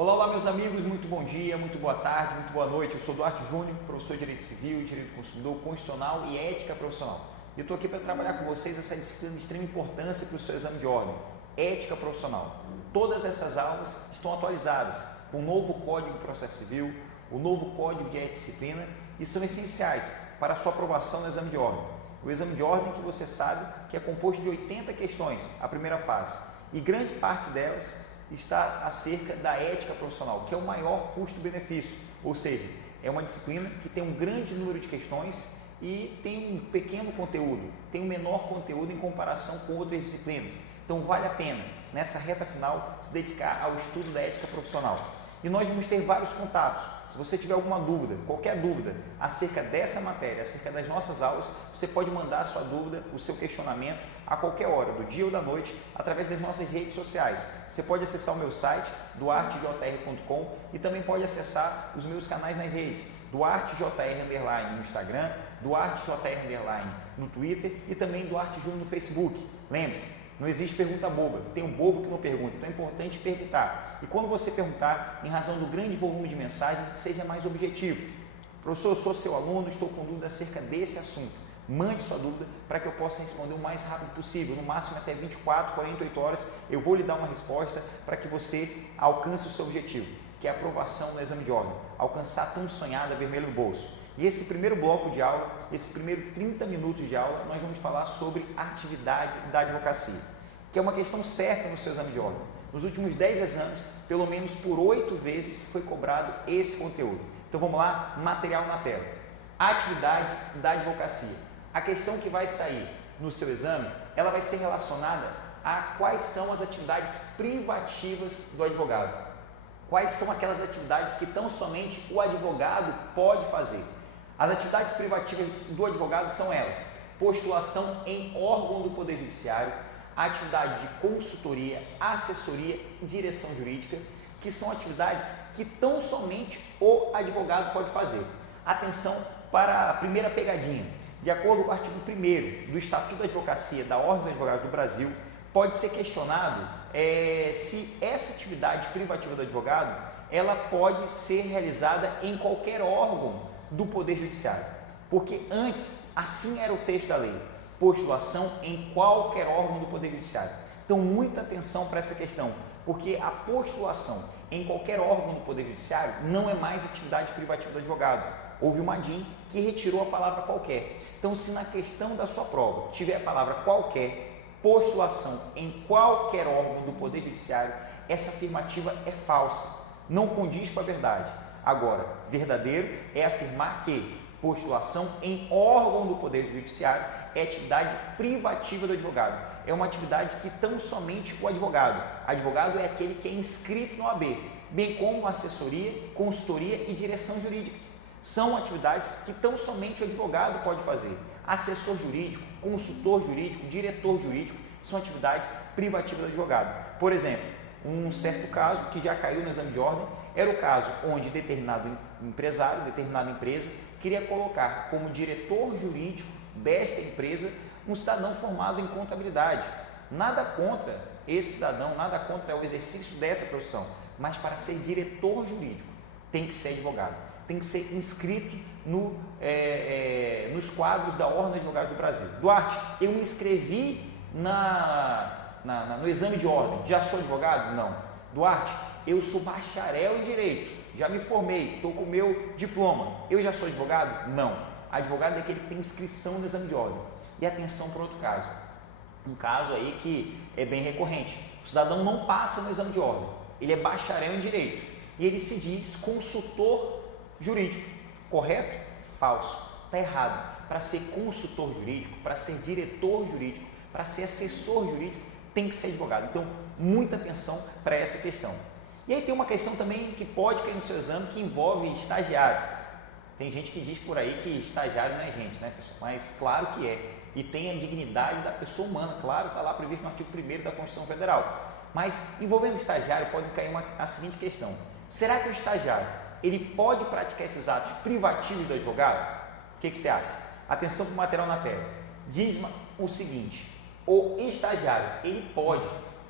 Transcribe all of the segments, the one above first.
Olá, olá meus amigos, muito bom dia, muito boa tarde, muito boa noite. Eu sou Duarte Júnior, professor de Direito Civil, Direito do Consumidor, Constitucional e Ética Profissional. E eu estou aqui para trabalhar com vocês essa disciplina de extrema importância para o seu exame de ordem, Ética Profissional. Todas essas aulas estão atualizadas com o novo Código de Processo Civil, o novo Código de Ética e Disciplina e são essenciais para a sua aprovação no exame de ordem. O exame de ordem que você sabe que é composto de 80 questões, a primeira fase, e grande parte delas está acerca da ética profissional, que é o maior custo-benefício, ou seja, é uma disciplina que tem um grande número de questões e tem um pequeno conteúdo, tem um menor conteúdo em comparação com outras disciplinas. Então vale a pena, nessa reta final, se dedicar ao estudo da ética profissional. E nós vamos ter vários contatos. Se você tiver alguma dúvida, qualquer dúvida acerca dessa matéria, acerca das nossas aulas, você pode mandar a sua dúvida, o seu questionamento a qualquer hora, do dia ou da noite, através das nossas redes sociais. Você pode acessar o meu site, duartejr.com, e também pode acessar os meus canais nas redes, duartejr no Instagram, duartejr no Twitter e também Duarte Júnior no Facebook. Lembre-se, não existe pergunta boba, tem um bobo que não pergunta, então é importante perguntar. E quando você perguntar, em razão do grande volume de mensagem, seja mais objetivo. Professor, eu sou seu aluno, estou com dúvida acerca desse assunto. Mande sua dúvida para que eu possa responder o mais rápido possível, no máximo até 24, 48 horas, eu vou lhe dar uma resposta para que você alcance o seu objetivo, que é a aprovação no exame de ordem, alcançar a tão sonhada vermelho no bolso. E esse primeiro bloco de aula, esse primeiro 30 minutos de aula, nós vamos falar sobre a atividade da advocacia, que é uma questão certa no seu exame de ordem. Nos últimos 10 exames, pelo menos por 8 vezes foi cobrado esse conteúdo. Então vamos lá, material na tela. Atividade da advocacia. A questão que vai sair no seu exame, ela vai ser relacionada a quais são as atividades privativas do advogado. Quais são aquelas atividades que tão somente o advogado pode fazer. As atividades privativas do advogado são elas: postulação em órgão do Poder Judiciário, atividade de consultoria, assessoria e direção jurídica, que são atividades que tão somente o advogado pode fazer. Atenção para a primeira pegadinha. De acordo com o artigo 1º do Estatuto da Advocacia da Ordem dos Advogados do Brasil, pode ser questionado se essa atividade privativa do advogado ela pode ser realizada em qualquer órgão do Poder Judiciário. Porque antes, assim era o texto da lei, postulação em qualquer órgão do Poder Judiciário. Então, muita atenção para essa questão, porque a postulação em qualquer órgão do Poder Judiciário não é mais atividade privativa do advogado. Houve uma DIN que retirou a palavra qualquer. Então, se na questão da sua prova tiver a palavra qualquer, postulação em qualquer órgão do Poder Judiciário, essa afirmativa é falsa, não condiz com a verdade. Agora, verdadeiro é afirmar que postulação em órgão do Poder Judiciário é atividade privativa do advogado. É uma atividade que tão somente o advogado é aquele que é inscrito no OAB, bem como assessoria, consultoria e direção jurídicas. São atividades que tão somente o advogado pode fazer. Assessor jurídico, consultor jurídico, diretor jurídico, são atividades privativas do advogado. Por exemplo, um certo caso que já caiu no exame de ordem era o caso onde determinado empresário, determinada empresa, queria colocar como diretor jurídico desta empresa um cidadão formado em contabilidade. Nada contra esse cidadão, nada contra o exercício dessa profissão, mas para ser diretor jurídico tem que ser advogado, tem que ser inscrito nos quadros da Ordem dos Advogados do Brasil. Duarte, eu me inscrevi no exame de ordem, já sou advogado? Não. Duarte, eu sou bacharel em Direito, já me formei, estou com o meu diploma, eu já sou advogado? Não. Advogado é aquele que tem inscrição no exame de ordem. E atenção para outro caso, um caso aí que é bem recorrente. O cidadão não passa no exame de ordem, ele é bacharel em Direito e ele se diz consultor jurídico. Correto? Falso. Está errado. Para ser consultor jurídico, para ser diretor jurídico, para ser assessor jurídico, tem que ser advogado. Então, muita atenção para essa questão. E aí tem uma questão também que pode cair no seu exame que envolve estagiário. Tem gente que diz por aí que estagiário não é gente, né, pessoal? Mas claro que é. E tem a dignidade da pessoa humana, claro, está lá previsto no artigo 1º da Constituição Federal. Mas envolvendo estagiário pode cair a seguinte questão: será que o estagiário ele pode praticar esses atos privativos do advogado? O que você acha? Atenção para o material na tela. Diz o seguinte: o estagiário ele pode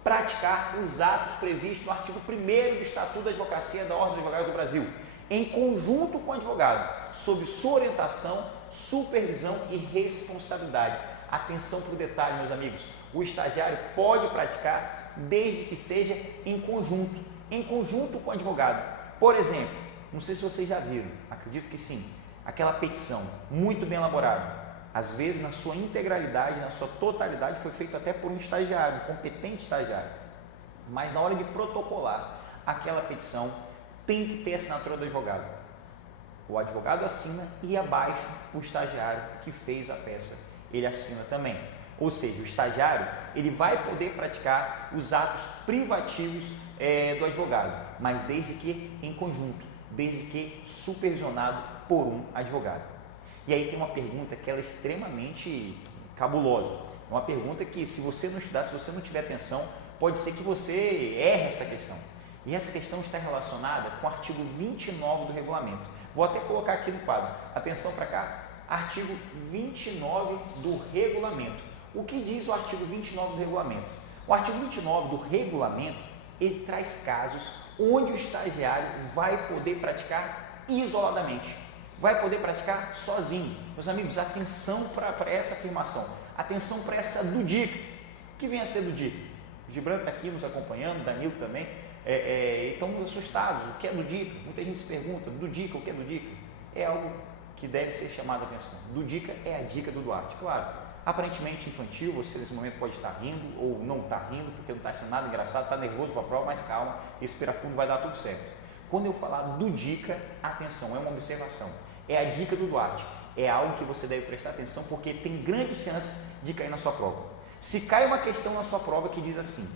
praticar os atos previstos no artigo 1º do Estatuto da Advocacia da Ordem dos Advogados do Brasil, em conjunto com o advogado, sob sua orientação, supervisão e responsabilidade. Atenção para o detalhe, meus amigos, o estagiário pode praticar desde que seja em conjunto com o advogado. Por exemplo, não sei se vocês já viram, acredito que sim, aquela petição muito bem elaborada, às vezes na sua integralidade, na sua totalidade, foi feito até por um estagiário, um competente estagiário, mas na hora de protocolar aquela petição, tem que ter a assinatura do advogado. O advogado assina e abaixo o estagiário que fez a peça, ele assina também. Ou seja, o estagiário ele vai poder praticar os atos privativos do advogado, mas desde que em conjunto, desde que supervisionado por um advogado. E aí tem uma pergunta que ela é extremamente cabulosa, uma pergunta que se você não estudar, se você não tiver atenção, pode ser que você erre essa questão. E essa questão está relacionada com o artigo 29 do regulamento. Vou até colocar aqui no quadro. Atenção para cá. Artigo 29 do regulamento. O que diz o artigo 29 do regulamento? O artigo 29 do regulamento, ele traz casos onde o estagiário vai poder praticar isoladamente. Vai poder praticar sozinho. Meus amigos, atenção para essa afirmação. Atenção para essa do DICA. O que vem a ser do DICA? O Gibran está aqui nos acompanhando, Danilo também. Estão assustados, o que é do DICA? Muita gente se pergunta, do DICA, o que é do DICA? É algo que deve ser chamado a atenção. Do DICA é a dica do Duarte, claro. Aparentemente infantil, você nesse momento pode estar rindo ou não está rindo, porque não está achando nada engraçado, está nervoso para a prova, mas calma, respira fundo, vai dar tudo certo. Quando eu falar do DICA, atenção, é uma observação. É a dica do Duarte, é algo que você deve prestar atenção, porque tem grande chance de cair na sua prova. Se cai uma questão na sua prova que diz assim,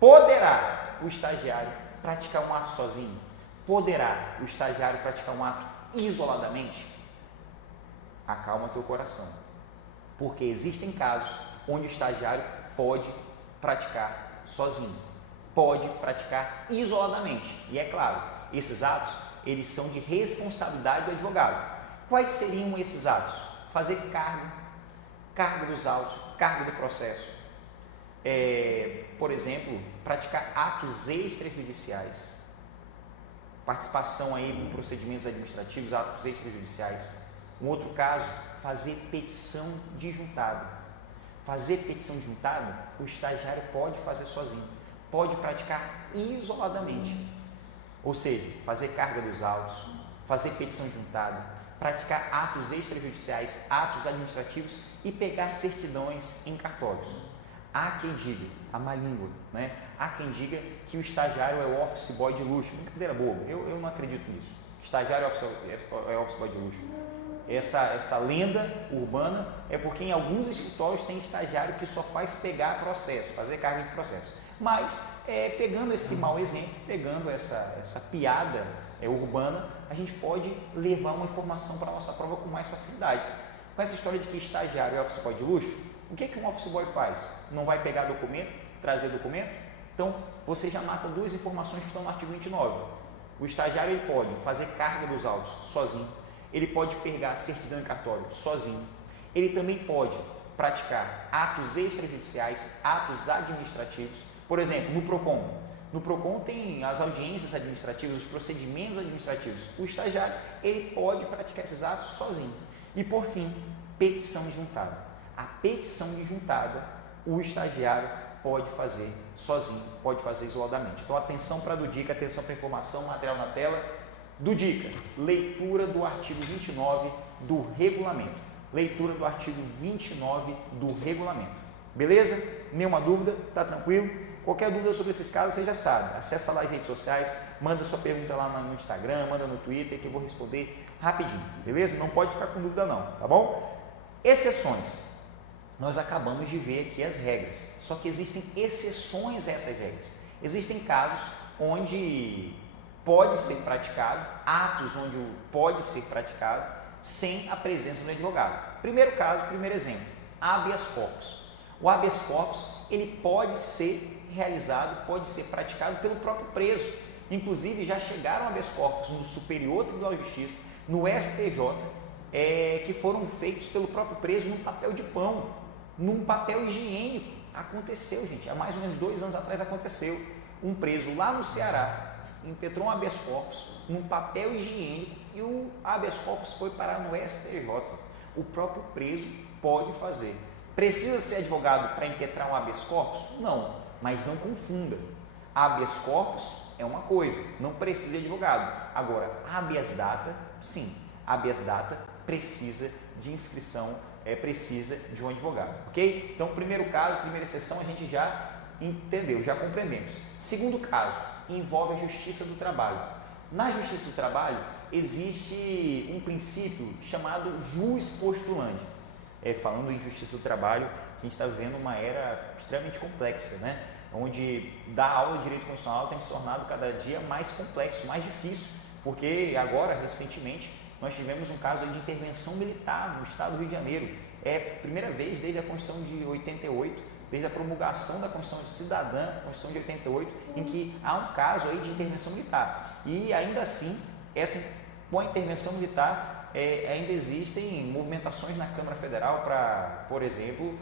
poderá o estagiário praticar um ato sozinho? Poderá o estagiário praticar um ato isoladamente? Acalma teu coração, porque existem casos onde o estagiário pode praticar sozinho, pode praticar isoladamente. E é claro, esses atos, eles são de responsabilidade do advogado. Quais seriam esses atos? Fazer carga dos autos, carga do processo. Por exemplo, praticar atos extrajudiciais, participação aí em procedimentos administrativos, atos extrajudiciais. Um outro caso, fazer petição de juntado. Fazer petição de juntado, o estagiário pode fazer sozinho, pode praticar isoladamente. Ou seja, fazer carga dos autos, fazer petição de juntado, praticar atos extrajudiciais, atos administrativos e pegar certidões em cartórios. Há quem diga, a má língua, né? Há quem diga que o estagiário é o office boy de luxo. Brincadeira boba, eu não acredito nisso. Estagiário é office boy de luxo. Essa lenda urbana é porque em alguns escritórios tem estagiário que só faz pegar processo, fazer carga de processo. Mas, pegando esse mau exemplo, pegando essa piada urbana, a gente pode levar uma informação para a nossa prova com mais facilidade. Com essa história de que estagiário é office boy de luxo, o que um office boy faz? Não vai pegar documento, trazer documento? Então, você já mata duas informações que estão no artigo 29. O estagiário ele pode fazer carga dos autos sozinho, ele pode pegar certidão em cartório sozinho, ele também pode praticar atos extrajudiciais, atos administrativos. Por exemplo, no PROCON. No PROCON tem as audiências administrativas, os procedimentos administrativos. O estagiário ele pode praticar esses atos sozinho. E por fim, petição de juntada. A petição de juntada, o estagiário pode fazer sozinho, pode fazer isoladamente. Então, atenção para a do DICA, atenção para a informação, material na tela. Do DICA, leitura do artigo 29 do regulamento. Leitura do artigo 29 do regulamento. Beleza? Nenhuma dúvida? Tá tranquilo? Qualquer dúvida sobre esses casos, você já sabe. Acessa lá as redes sociais, manda sua pergunta lá no Instagram, manda no Twitter, que eu vou responder rapidinho. Beleza? Não pode ficar com dúvida não, tá bom? Exceções. Nós acabamos de ver aqui as regras, só que existem exceções a essas regras. Existem casos onde pode ser praticado, atos onde pode ser praticado sem a presença do advogado. Primeiro caso, primeiro exemplo, habeas corpus. O habeas corpus, ele pode ser realizado, pode ser praticado pelo próprio preso. Inclusive, já chegaram habeas corpus no Superior Tribunal de Justiça, no STJ, que foram feitos pelo próprio preso num papel de pão, num papel higiênico. Aconteceu, gente, há mais ou menos 2 anos atrás aconteceu. Um preso lá no Ceará impetrou um habeas corpus num papel higiênico e o habeas corpus foi parar no STJ. O próprio preso pode fazer. Precisa ser advogado para impetrar um habeas corpus? Não, mas não confunda. Habeas corpus é uma coisa, não precisa de advogado. Agora, habeas data, sim. Habeas data precisa de inscrição, precisa de um advogado, ok? Então, primeiro caso, primeira sessão, a gente já entendeu, já compreendemos. Segundo caso, envolve a Justiça do Trabalho. Na Justiça do Trabalho, existe um princípio chamado jus postulante. Falando em Justiça do Trabalho, a gente está vivendo uma era extremamente complexa, né? Onde dar aula de direito constitucional tem se tornado cada dia mais complexo, mais difícil, porque agora, recentemente, nós tivemos um caso de intervenção militar no estado do Rio de Janeiro. É a primeira vez desde a Constituição de 88, desde a promulgação da Constituição Cidadã, Constituição de 88, em que há um caso aí de intervenção militar. E ainda assim, com a intervenção militar, ainda existem movimentações na Câmara Federal para, por exemplo,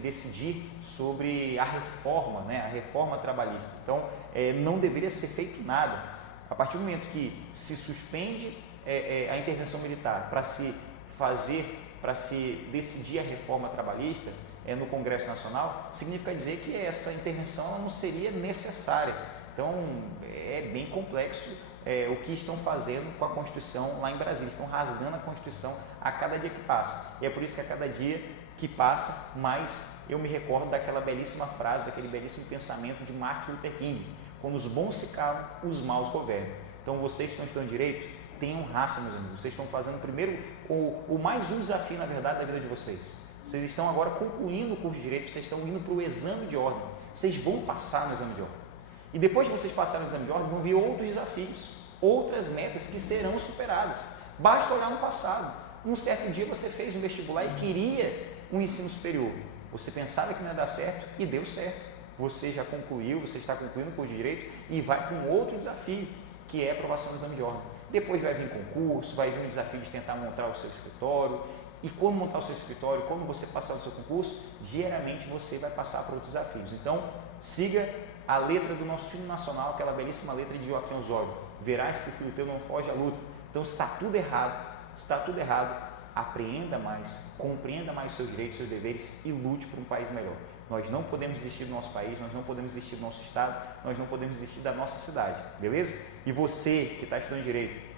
decidir sobre a reforma, né, a reforma trabalhista. Então, não deveria ser feito nada. A partir do momento que se suspende a intervenção militar para se decidir a reforma trabalhista no Congresso Nacional, significa dizer que essa intervenção não seria necessária. Então, é bem complexo o que estão fazendo com a Constituição lá em Brasília. Estão rasgando a Constituição a cada dia que passa. E é por isso que a cada dia que passa, mais eu me recordo daquela belíssima frase, daquele belíssimo pensamento de Martin Luther King: quando os bons se calam, os maus governam. Então, vocês que estão estudando direito, tenham raça, meus amigos. Vocês estão fazendo primeiro o mais um desafio, na verdade, da vida de vocês. Vocês estão agora concluindo o curso de Direito, vocês estão indo para o exame de ordem. Vocês vão passar no exame de ordem. E depois de vocês passarem no exame de ordem, vão vir outros desafios, outras metas que serão superadas. Basta olhar no passado. Um certo dia você fez um vestibular e queria um ensino superior. Você pensava que não ia dar certo e deu certo. Você já concluiu, você está concluindo o curso de Direito e vai para um outro desafio, que é a aprovação do exame de ordem. Depois vai vir concurso, vai vir um desafio de tentar montar o seu escritório. E como montar o seu escritório, como você passar no seu concurso, geralmente você vai passar por outros desafios. Então, siga a letra do nosso hino nacional, aquela belíssima letra de Joaquim Osório: verás que o filho teu não foge à luta. Então, se está tudo errado, apreenda mais, compreenda mais os seus direitos, os seus deveres e lute por um país melhor. Nós não podemos desistir do nosso país, nós não podemos desistir do nosso estado, nós não podemos desistir da nossa cidade, beleza? E você que está estudando direito,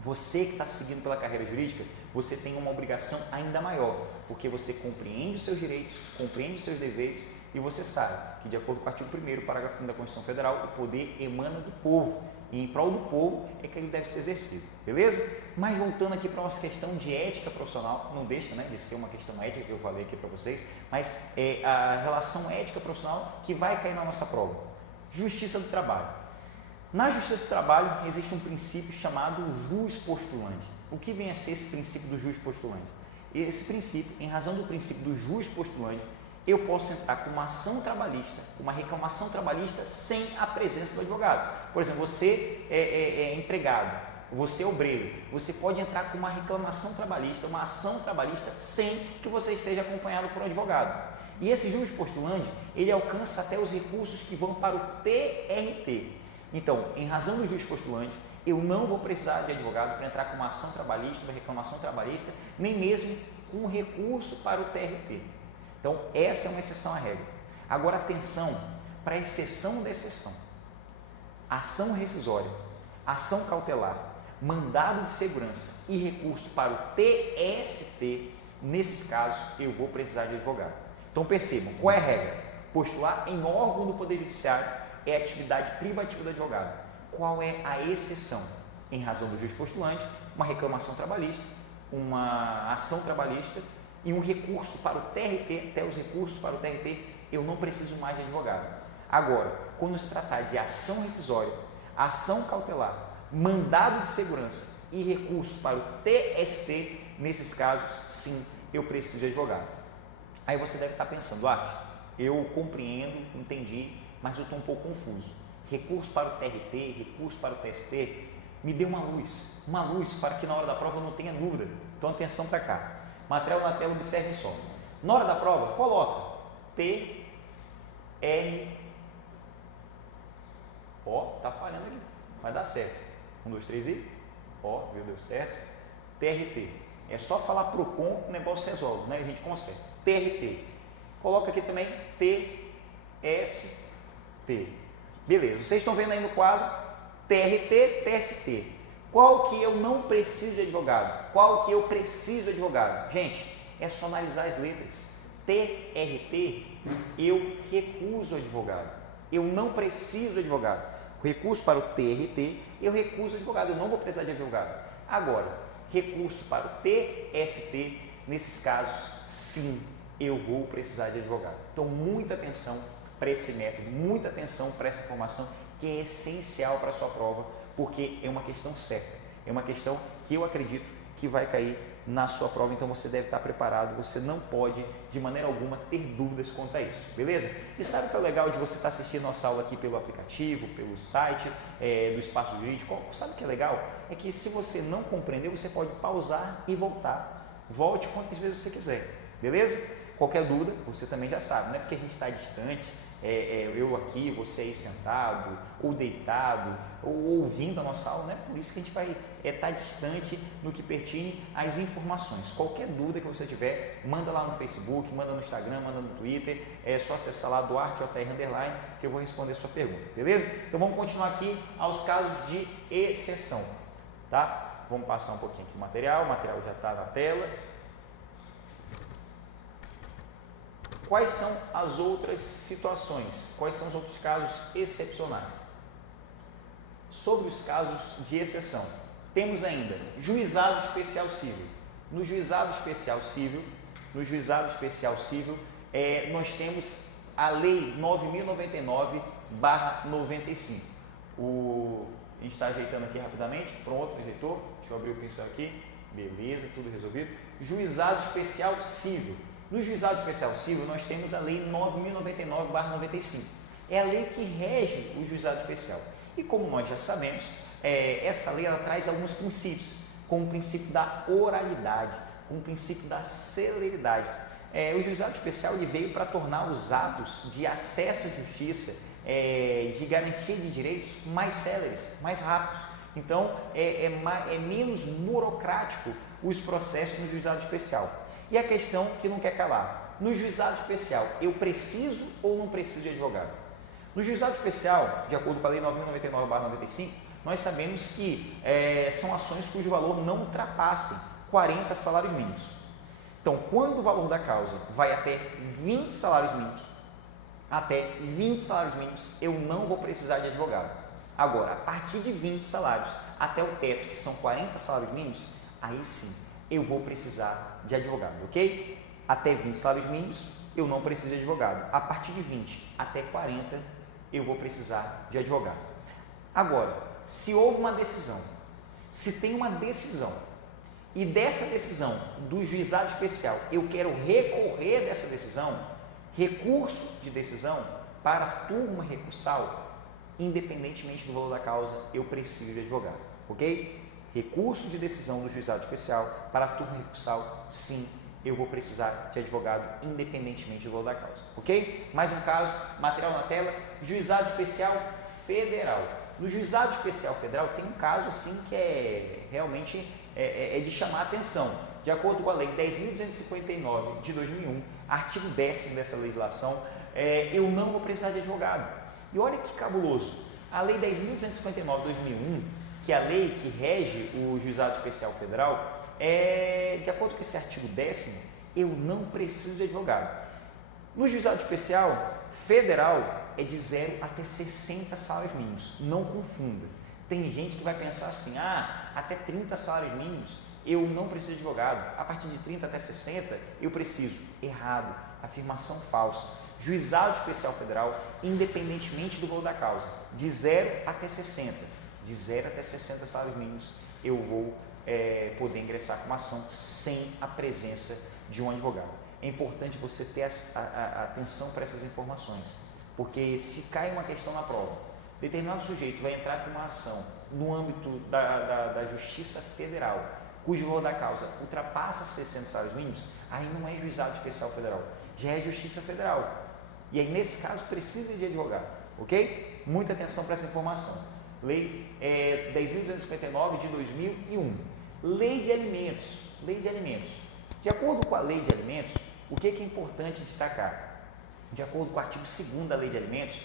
você que está seguindo pela carreira jurídica, você tem uma obrigação ainda maior, porque você compreende os seus direitos, compreende os seus deveres e você sabe que, de acordo com o artigo 1º, parágrafo 1 da Constituição Federal, o poder emana do povo e em prol do povo é que ele deve ser exercido, beleza? Mas voltando aqui para a nossa questão de ética profissional, não deixa, né, de ser uma questão ética que eu falei aqui para vocês, mas é a relação ética profissional que vai cair na nossa prova. Justiça do trabalho. Na Justiça do Trabalho existe um princípio chamado jus postulante. O que vem a ser esse princípio do jus postulante? Esse princípio, em razão do princípio do jus postulante, eu posso entrar com uma ação trabalhista, com uma reclamação trabalhista sem a presença do advogado. Por exemplo, você é empregado, você é obreiro, você pode entrar com uma reclamação trabalhista, uma ação trabalhista sem que você esteja acompanhado por um advogado. E esse jus postulante, ele alcança até os recursos que vão para o TRT. Então, em razão do jus postulante, eu não vou precisar de advogado para entrar com uma ação trabalhista, uma reclamação trabalhista, nem mesmo com um recurso para o TRT. Então, essa é uma exceção à regra. Agora, atenção para a exceção da exceção. Ação rescisória, ação cautelar, mandado de segurança e recurso para o TST, nesses casos, eu vou precisar de advogado. Então, percebam, qual é a regra? Postular em órgão do Poder Judiciário é atividade privativa do advogado. Qual é a exceção? Em razão do jus postulante, uma reclamação trabalhista, uma ação trabalhista e um recurso para o TRT, até os recursos para o TRT, eu não preciso mais de advogado. Agora, quando se tratar de ação rescisória, ação cautelar, mandado de segurança e recurso para o TST, nesses casos, sim, eu preciso de advogado. Aí você deve estar pensando: eu compreendo, entendi, mas eu estou um pouco confuso. Recurso para o TRT, recurso para o TST, me dê uma luz para que na hora da prova eu não tenha dúvida. Então, atenção para cá. Material na tela, observem só. Na hora da prova, coloca T, R, ó, tá falhando aqui, vai dar certo. 1, 2, 3 e, ó, viu, deu certo. TRT, é só falar PROCON, o negócio resolve, né? A gente consegue. TRT, coloca aqui também TST. Beleza, vocês estão vendo aí no quadro TRT, TST. Qual que eu não preciso de advogado? Qual que eu preciso de advogado? Gente, é só analisar as letras. TRT, eu recuso advogado. Eu não preciso de advogado. Recurso para o TRT, eu recuso advogado. Eu não vou precisar de advogado. Agora, recurso para o TST, nesses casos, sim, eu vou precisar de advogado. Então, muita atenção para esse método, muita atenção para essa informação que é essencial para a sua prova, porque é uma questão certa, é uma questão que eu acredito que vai cair na sua prova, então você deve estar preparado, você não pode de maneira alguma ter dúvidas quanto a isso, beleza? E sabe o que é legal de você estar assistindo nossa aula aqui pelo aplicativo, pelo site do Espaço Jurídico? Sabe o que é legal? É que se você não compreendeu, você pode pausar e voltar. Volte quantas vezes você quiser, beleza? Qualquer dúvida, você também já sabe, não é porque a gente está distante, eu aqui, você aí sentado, ou deitado, ou ouvindo a nossa aula, não é por isso que a gente vai estar distante no que pertine às informações. Qualquer dúvida que você tiver, manda lá no Facebook, manda no Instagram, manda no Twitter, é só acessar lá DuarteJR_, que eu vou responder a sua pergunta, beleza? Então vamos continuar aqui aos casos de exceção, tá? Vamos passar um pouquinho aqui o material já está na tela. Quais são as outras situações? Quais são os outros casos excepcionais? Sobre os casos de exceção, temos ainda juizado especial civil. No juizado especial civil, nós temos a Lei 9.099/95. A gente está ajeitando aqui rapidamente. Pronto, ajeitou. Deixa eu abrir o pincel aqui. Beleza, tudo resolvido. Juizado especial civil. No juizado especial civil, nós temos a Lei 9.099/95. É a lei que rege o juizado especial. E como nós já sabemos, essa lei ela traz alguns princípios, como o princípio da oralidade, como o princípio da celeridade. O juizado especial ele veio para tornar os atos de acesso à justiça, de garantia de direitos, mais céleres, mais rápidos. Então, é menos burocrático os processos no juizado especial. E a questão que não quer calar, no juizado especial, eu preciso ou não preciso de advogado? No juizado especial, de acordo com a Lei 9.099/95, nós sabemos que são ações cujo valor não ultrapasse 40 salários mínimos. Então, quando o valor da causa vai até 20 salários mínimos, eu não vou precisar de advogado. Agora, a partir de 20 salários até o teto, que são 40 salários mínimos, aí sim, eu vou precisar de advogado, ok? Até 20 salários mínimos, eu não preciso de advogado. A partir de 20 até 40, eu vou precisar de advogado. Agora, se houve uma decisão, se tem uma decisão, e dessa decisão do juizado especial, eu quero recorrer dessa decisão, recurso de decisão para a turma recursal, independentemente do valor da causa, eu preciso de advogado, ok? Recurso de decisão do juizado especial para a turma recursal, sim, eu vou precisar de advogado independentemente do valor da causa, ok? Mais um caso, material na tela, juizado especial federal. No juizado especial federal tem um caso assim que realmente de chamar a atenção. De acordo com a Lei 10.259 de 2001, artigo 10º dessa legislação, eu não vou precisar de advogado. E olha que cabuloso, a Lei 10.259 de 2001, que é a lei que rege o juizado especial federal, de acordo com esse artigo 10º, eu não preciso de advogado. No juizado especial federal, é de 0 até 60 salários mínimos, não confunda. Tem gente que vai pensar assim, até 30 salários mínimos eu não preciso de advogado, a partir de 30 até 60 eu preciso. Errado, afirmação falsa. Juizado especial federal, independentemente do valor da causa, de 0 até 60, de 0 até 60 salários mínimos, eu vou poder ingressar com uma ação sem a presença de um advogado. É importante você ter atenção para essas informações, porque se cai uma questão na prova, determinado sujeito vai entrar com uma ação no âmbito da Justiça Federal, cujo valor da causa ultrapassa 60 salários mínimos, aí não é juizado especial federal, já é Justiça Federal. E aí, nesse caso, precisa de advogado, ok? Muita atenção para essa informação. Lei 10.259 de 2001. Lei de alimentos. Lei de alimentos. De acordo com a lei de alimentos, o que é importante destacar? De acordo com o artigo 2º da lei de alimentos,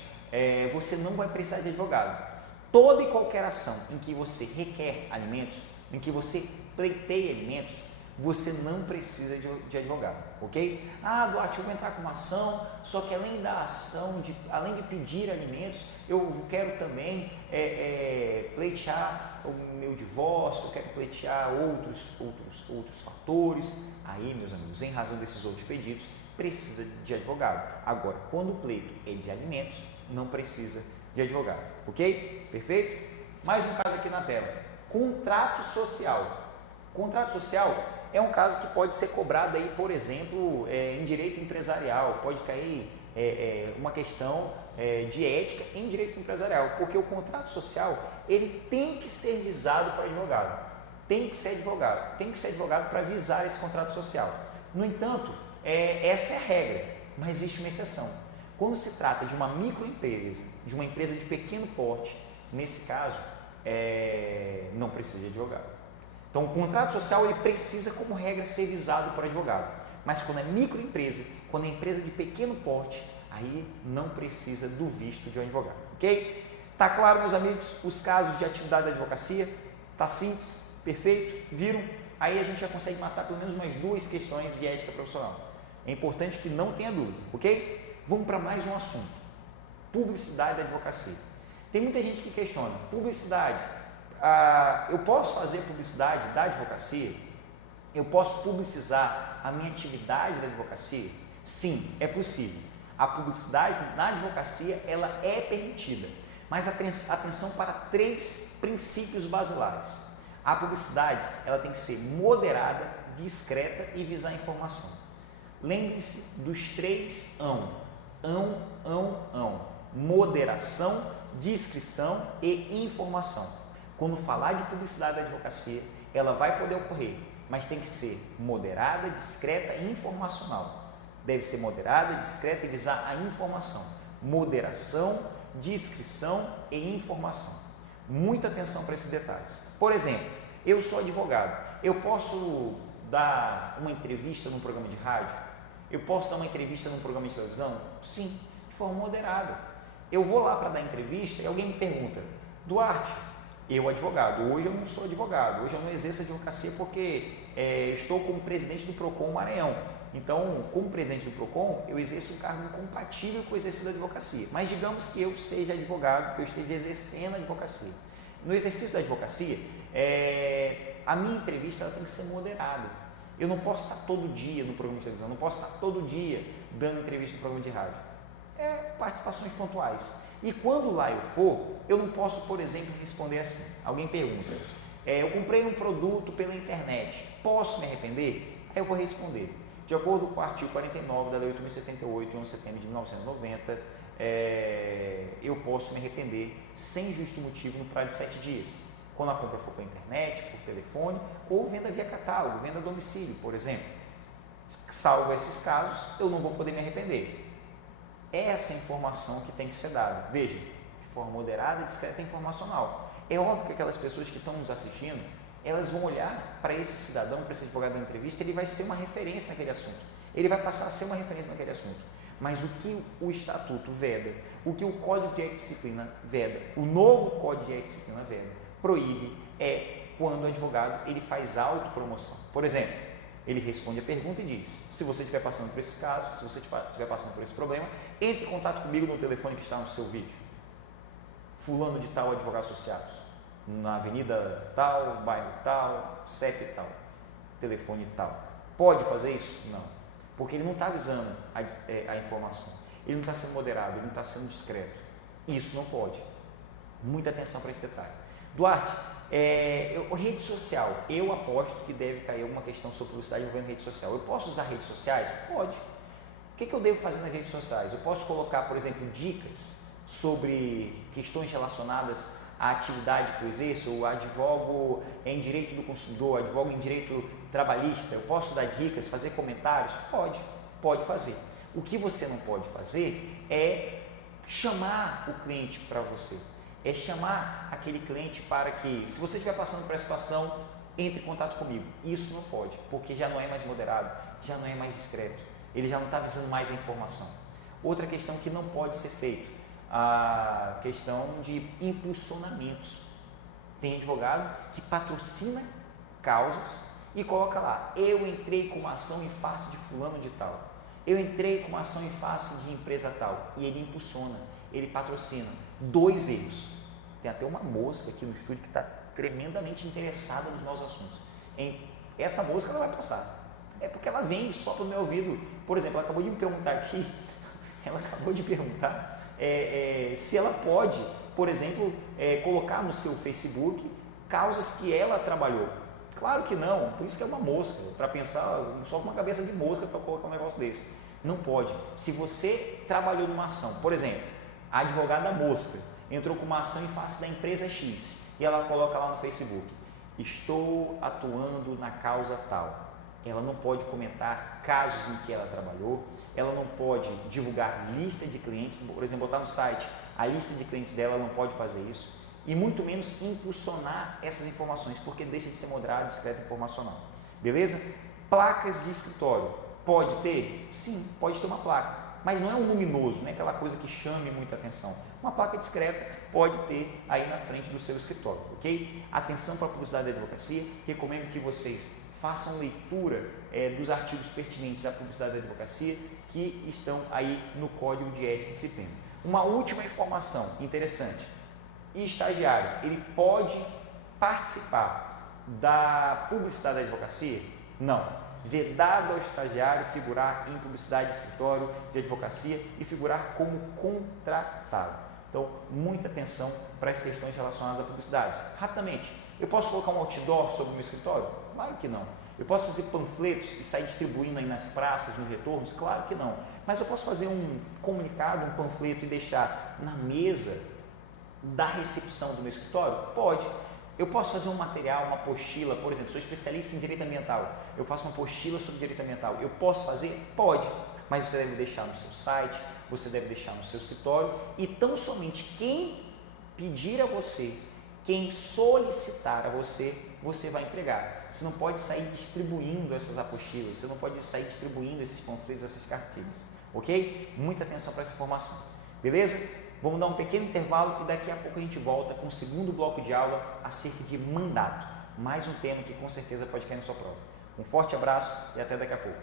você não vai precisar de advogado. Toda e qualquer ação em que você requer alimentos, em que você pleiteia alimentos, você não precisa de advogado, ok? Duarte, eu vou entrar com uma ação, só que além da ação, além de pedir alimentos, eu quero também pleitear o meu divórcio, eu quero pleitear outros fatores. Aí, meus amigos, em razão desses outros pedidos, precisa de advogado. Agora, quando o pleito é de alimentos, não precisa de advogado, ok? Perfeito? Mais um caso aqui na tela. Contrato social. Contrato social é um caso que pode ser cobrado aí, por exemplo, em direito empresarial, pode cair uma questão de ética em direito empresarial, porque o contrato social ele tem que ser visado para advogado, tem que ser advogado para visar esse contrato social. No entanto, essa é a regra, mas existe uma exceção. Quando se trata de uma microempresa, de uma empresa de pequeno porte, nesse caso, não precisa de advogado. Então, o contrato social ele precisa, como regra, ser visado por advogado. Mas quando é microempresa, quando é empresa de pequeno porte, aí não precisa do visto de um advogado, ok? Tá claro, meus amigos, os casos de atividade da advocacia? Tá simples, perfeito, viram? Aí a gente já consegue matar pelo menos umas 2 questões de ética profissional. É importante que não tenha dúvida, ok? Vamos para mais um assunto. Publicidade da advocacia. Tem muita gente que questiona, publicidade, eu posso fazer publicidade da advocacia? Eu posso publicizar a minha atividade da advocacia? Sim, é possível. A publicidade na advocacia ela é permitida, mas atenção para 3 princípios basilares. A publicidade ela tem que ser moderada, discreta e visar a informação. Lembre-se dos 3 moderação, discrição e informação. Quando falar de publicidade da advocacia, ela vai poder ocorrer, mas tem que ser moderada, discreta e informacional. Deve ser moderada, discreta e visar a informação. Moderação, discrição e informação. Muita atenção para esses detalhes. Por exemplo, eu sou advogado, eu posso dar uma entrevista num programa de rádio? Eu posso dar uma entrevista num programa de televisão? Sim, de forma moderada. Eu vou lá para dar entrevista e alguém me pergunta, Duarte, eu advogado, hoje eu não sou advogado, hoje eu não exerço advocacia porque estou como presidente do PROCON Maranhão. Então, como presidente do PROCON, eu exerço um cargo incompatível com o exercício da advocacia. Mas digamos que eu seja advogado, que eu esteja exercendo a advocacia. No exercício da advocacia, a minha entrevista ela tem que ser moderada. Eu não posso estar todo dia no programa de televisão, não posso estar todo dia dando entrevista no programa de rádio. Participações pontuais. E quando lá eu for, eu não posso, por exemplo, responder assim. Alguém pergunta, eu comprei um produto pela internet, posso me arrepender? Aí eu vou responder. De acordo com o artigo 49 da Lei 8.078, de 11 de setembro de 1990, eu posso me arrepender sem justo motivo no prazo de 7 dias. Quando a compra for pela internet, por telefone ou venda via catálogo, venda a domicílio, por exemplo. Salvo esses casos, eu não vou poder me arrepender. Essa informação que tem que ser dada. Veja, de forma moderada, discreta e informacional. É óbvio que aquelas pessoas que estão nos assistindo, elas vão olhar para esse cidadão, para esse advogado da entrevista, ele vai ser uma referência naquele assunto. Ele vai passar a ser uma referência naquele assunto. Mas o que o Estatuto veda, o que o Código de Ética e Disciplina veda, o novo Código de Ética e Disciplina veda, proíbe quando o advogado ele faz autopromoção. Por exemplo, ele responde a pergunta e diz, se você estiver passando por esse caso, se você estiver passando por esse problema, entre em contato comigo no telefone que está no seu vídeo. Fulano de tal, advogados associados, na avenida tal, bairro tal, CEP tal, telefone tal. Pode fazer isso? Não. Porque ele não está avisando a informação. Ele não está sendo moderado, ele não está sendo discreto. Isso não pode. Muita atenção para esse detalhe. Duarte, rede social, eu aposto que deve cair alguma questão sobre publicidade envolvendo rede social. Eu posso usar redes sociais? Pode. O que eu devo fazer nas redes sociais? Eu posso colocar, por exemplo, dicas sobre questões relacionadas à atividade que eu exerço, eu advogo em direito do consumidor, advogo em direito trabalhista, eu posso dar dicas, fazer comentários? Pode fazer. O que você não pode fazer é chamar o cliente para você, é chamar aquele cliente para que, se você estiver passando por essa situação, entre em contato comigo. Isso não pode, porque já não é mais moderado, já não é mais discreto, ele já não está visando mais a informação. Outra questão que não pode ser feito, a questão de impulsionamentos. Tem advogado que patrocina causas e coloca lá: eu entrei com uma ação em face de fulano de tal, eu entrei com uma ação em face de empresa tal, e ele impulsiona, ele patrocina. 2 erros. Tem até uma mosca aqui no estúdio que está tremendamente interessada nos nossos assuntos. Essa mosca ela vai passar, é porque ela vem só para o meu ouvido. Por exemplo, ela acabou de me perguntar aqui, se ela pode, por exemplo, colocar no seu Facebook causas que ela trabalhou. Claro que não, por isso que é uma mosca, para pensar só com uma cabeça de mosca para colocar um negócio desse. Não pode. Se você trabalhou numa ação, por exemplo, a advogada mosca entrou com uma ação em face da empresa X e ela coloca lá no Facebook: estou atuando na causa tal. Ela não pode comentar casos em que ela trabalhou, ela não pode divulgar lista de clientes, por exemplo, botar no site a lista de clientes dela, ela não pode fazer isso, e muito menos impulsionar essas informações, porque deixa de ser moderado, discreto e informacional. Beleza? Placas de escritório. Pode ter? Sim, pode ter uma placa, mas não é um luminoso, não é aquela coisa que chame muita atenção. Uma placa discreta pode ter aí na frente do seu escritório, ok? Atenção para a publicidade da advocacia, recomendo que vocês façam leitura dos artigos pertinentes à publicidade da advocacia que estão aí no Código de Ética e Disciplina. Uma última informação interessante: estagiário, ele pode participar da publicidade da advocacia? Não. Vedado ao estagiário figurar em publicidade de escritório de advocacia e figurar como contratado. Então, muita atenção para as questões relacionadas à publicidade. Rapidamente, eu posso colocar um outdoor sobre o meu escritório? Claro que não. Eu posso fazer panfletos e sair distribuindo aí nas praças, nos retornos? Claro que não. Mas eu posso fazer um comunicado, um panfleto e deixar na mesa da recepção do meu escritório? Pode. Eu posso fazer um material, uma apostila, por exemplo, sou especialista em direito ambiental, eu faço uma apostila sobre direito ambiental. Eu posso fazer? Pode. Mas você deve deixar no seu site, você deve deixar no seu escritório, e tão somente quem pedir a você, quem solicitar a você, você vai entregar. Você não pode sair distribuindo essas apostilas, você não pode sair distribuindo esses panfletos, essas cartilhas, ok? Muita atenção para essa informação, beleza? Vamos dar um pequeno intervalo e daqui a pouco a gente volta com o segundo bloco de aula acerca de mandato. Mais um tema que com certeza pode cair na sua prova. Um forte abraço e até daqui a pouco.